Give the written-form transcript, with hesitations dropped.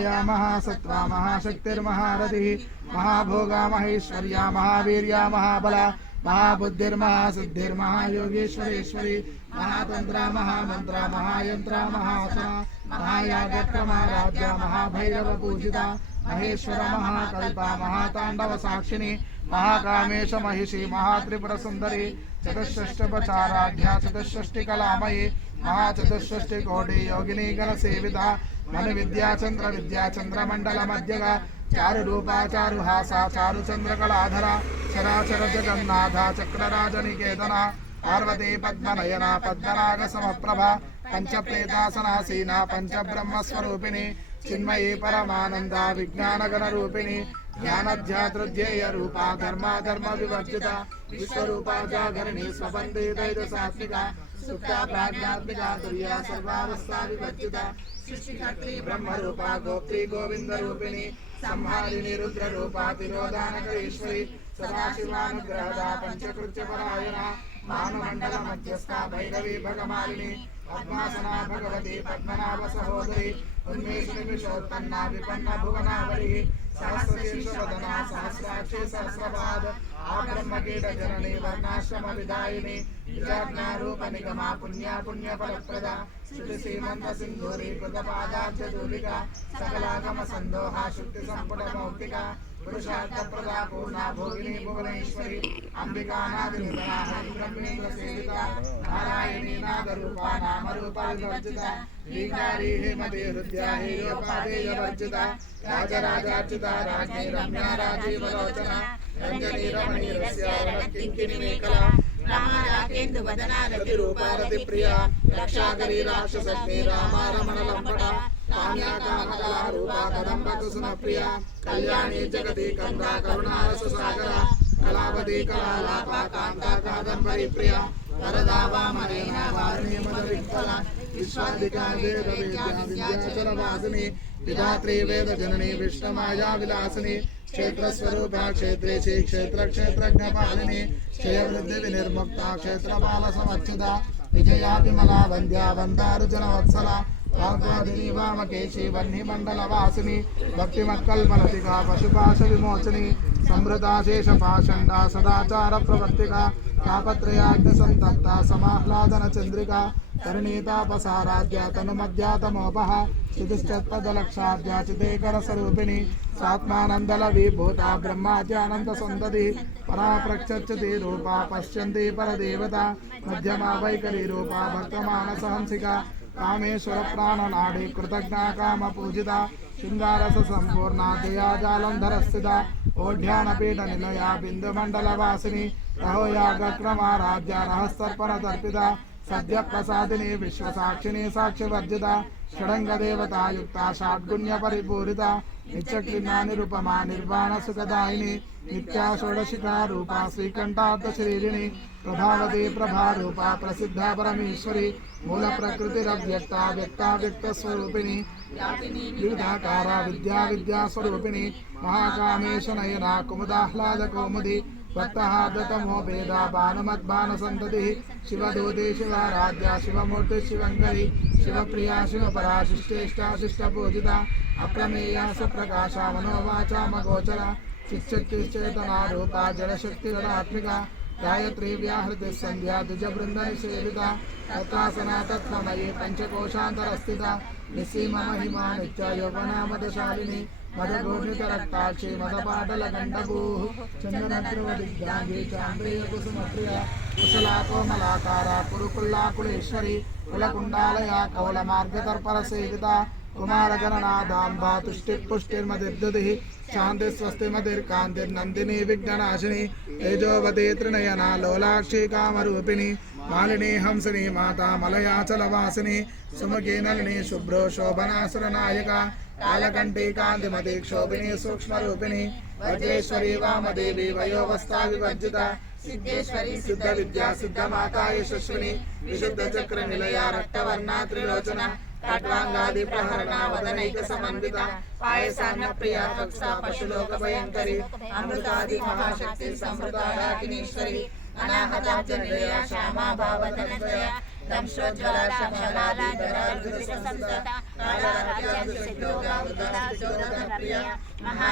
महामाया महासत्त्वा महाशक्तिर्महारथिः महाभोगा महेश्वर्या महावीर्या महाबला महाबुद्धिर्महासिद्धिर्महायोगेश्वरेश्वरी महातंत्रा महामंत्रा महायंत्रा महासना महायागक्रमाराध्या महाभैरव पूजिता महेश्वर महाकल्पा महातांडव साक्षिणी महाकामेश महिषी महात्रिपुर सुंदरी चतुष्षष्टिपचाराध्या चतुष्षष्टिकलामयी महाचतुष्षष्टि कोटि योगिनी गण सेविता मन विद्याचंद्र विद्याचंद्र मंडल मध्यगा चारु रूपा चारु हासा चारु चंद्रकलाधरा चराचर जगन्नाथा चक्रराज निकेतना पार्वती पद्मनयना पद्मनाग समप्रभा पंचप्रेतासनासीना पंचब्रह्म स्वरूपिणी चिन्मयी परमानंदा विज्ञानगण रूपिणी ज्ञानध्यातृध्येय रूपा धर्माधर्म विवर्जिता विश्वरूपा जागरणी स्वबंधी दैव सात्विका सुप्ता प्राज्ञात्मिका तुर्या सर्वावस्था विवर्जिता सृष्टिकर्त्री ब्रह्म रूपा गोप्त्री गोविंद रूपिणी संहारिणी रुद्र रूपा तिरोधानकरीश्वरी सदाशिवानुग्रहदा पंचकृत्य परायणा मानमंडल मध्यस्था भैरवी भगमालिनी पद्मासना भगवती पद्मनाभ सहोदरी उन्मेषिणी विशोत्पन्ना विपन्न भुवनावली सहस्रशीर्षवदना सहस्राक्षी सहस्रपाद आब्रह्मकीट जननी वर्णाश्रम विदायिनी विजाज्ञा रूप निगमा पुण्या पुण्य फलप्रदा श्रुति सीमंत सिंधूरी कृतपादाब्ज धूलिका सकलागम संदोहा शुक्ति संपुट मौक्तिका पुरुषार्थ प्रदा पूर्णा भोगिनी भुवनेश्वरी अंबिकानादिनिधना ब्रह्मेन्द्र सेविता नारायणी नागरूपा नामरूपा विवर्जिता लीकारी हेमदे हृद्या हेयोपादेय वर्जिता राजराजार्चिता राज्ञी रम्या राजीवलोचना रंजनी रमणी रस्या किंकिनी मेखला रामाराकेन्दु वदना रतिरूपा रतिप्रिया रक्षाकरी राक्षसग्नि रामा रमण लंपटा काम्या कामकला रूपा कदम्ब कुसुम प्रिया कल्याणी जगति कंदा करुणारस सागरा कलावती कलालापा कांता कादम्बरी प्रिया वरदा वामनेना वारुणी मदविह्वला विश्वाधिका वेद विद्या विद्याचल वासिनी विधात्री वेद जननी विष्णुमाया विलासिनी क्षेत्र स्वरूपा क्षेत्रेशी क्षेत्र क्षेत्रज्ञ पालिनी क्षय वृद्धि विनिर्मुक्ता क्षेत्र बाल समर्चिता विजया विमला वंद्या वंदारुजन वत्सला वाग्वादिनी वामकेशी वह्नि मंडल वासिनी भक्तिमत्कल्पलतिका पशुपाश विमोचनी समृता शेष पाषंडा सदाचार प्रवर्तिका तापत्रयाग्नि संतप्ता समाह्लादन चंद्रिका परिणीतापसाराध्या तनुमध्यातमोपः चितिश्चत्पदलक्षाद्या चितेकर स्वरूपिणी सात्मानंदल विभूता ब्रह्माद्यानंद संदति परा प्रक्षति रूपा पश्यन्ति परदेवता मध्यमा वैकरी रूपा भक्तमानस हंसिका कामेश्वर प्राणनाडी कृतज्ञा काम पूजिता शृंगारस संपूर्णा दयाजालं धरस्थिता ओढ्यानपीठ निलया बिंदुमंडल वासिनी रहोयागक्रमाराध्या रहस्तर्पण तर्पिता सद्य प्रसादिनी विश्वसाक्षिणी साक्षिवर्जिता षडंग देवता युक्ता षाड्गुण्य परिपूरिता नित्यक्लिना निरुपमा निर्वाण सुखदायिनी नित्या षोडशिका रूपा श्रीकंठार्थ श्रीरिणी प्रभावती प्रभा रूपा प्रसिद्धा परमेश्वरी मूल प्रकृतिरव्यक्ता व्यक्ता व्यक्त स्वरूपिणी विविधाकारा विद्या विद्या स्वरूपिणी महाकामेश नयना कुमुदाह्लाद कौमुदी भक्तहार्दतमो भेदा बाणमद्बाण संतति शिवदूते शिवाराध्या शिवमूर्ति शिवंकरी शिवप्रिया शिवपरा शिष्टेष्टा शिष्टपूजिता अप्रमेया सुप्रकाशा मनोवाचा मगोचरा चिच्चक्तिश्चेतना रूपा जलशक्तिगणात्मिका गायत्री व्याहृति संध्या द्विजबृंदनि सेविता तत्रासना तत्त्वमयी पंचकोशान्तरस्थिता निसीमा महिमा नित्या यौवना मदशालिनी मदघोषितरक्ताक्षी मदपाटलगण्डभूः चन्दनध्रुवदिग्धाङ्गी चान्द्रियकुसुमप्रिया कुशला कोमलाकारा कुरुकुल्लाकुलेश्वरी कुलकुण्डालया कौलमार्गतर्परसेविता कुमारगणनादाम्बा तुष्टिपुष्टिर्मदिर्दुतिः शान्ति स्वस्तिमतिर्कान्तिर्नन्दिनी विघ्ननाशिनी तेजोवती त्रिनयना लोलाक्षी कामरूपिणी मालिनी हंसिनी माता मलयाचलवासिनी सुमुखी नलिनी शुभ्रो शोभनासुरनायिका कालकंठी कांतिमती क्षोभिनी सूक्ष्मरूपिणी वज्रेश्वरी वामदेवी वयोवस्था विवर्जिता सिद्धेश्वरी सिद्ध विद्या सिद्ध माता यशस्विनी विशुद्ध चक्र निलया रक्तवर्णा त्रिलोचना खड्वांगादि प्रहरणा वदनैक समन्विता पायसान्न प्रिया कक्षा पशुलोक भयंकरी अमृतादि महाशक्ति समृता डाकिनीश्वरी अनाहताब्ज निलया श्यामा भावधनत्रया దంశోజ్వల క్షమాల జగద్విర సంస్థ కాళరాజ్యాన్ని సిద్ధోగా ఉదిత శోధన ప్రియ మహా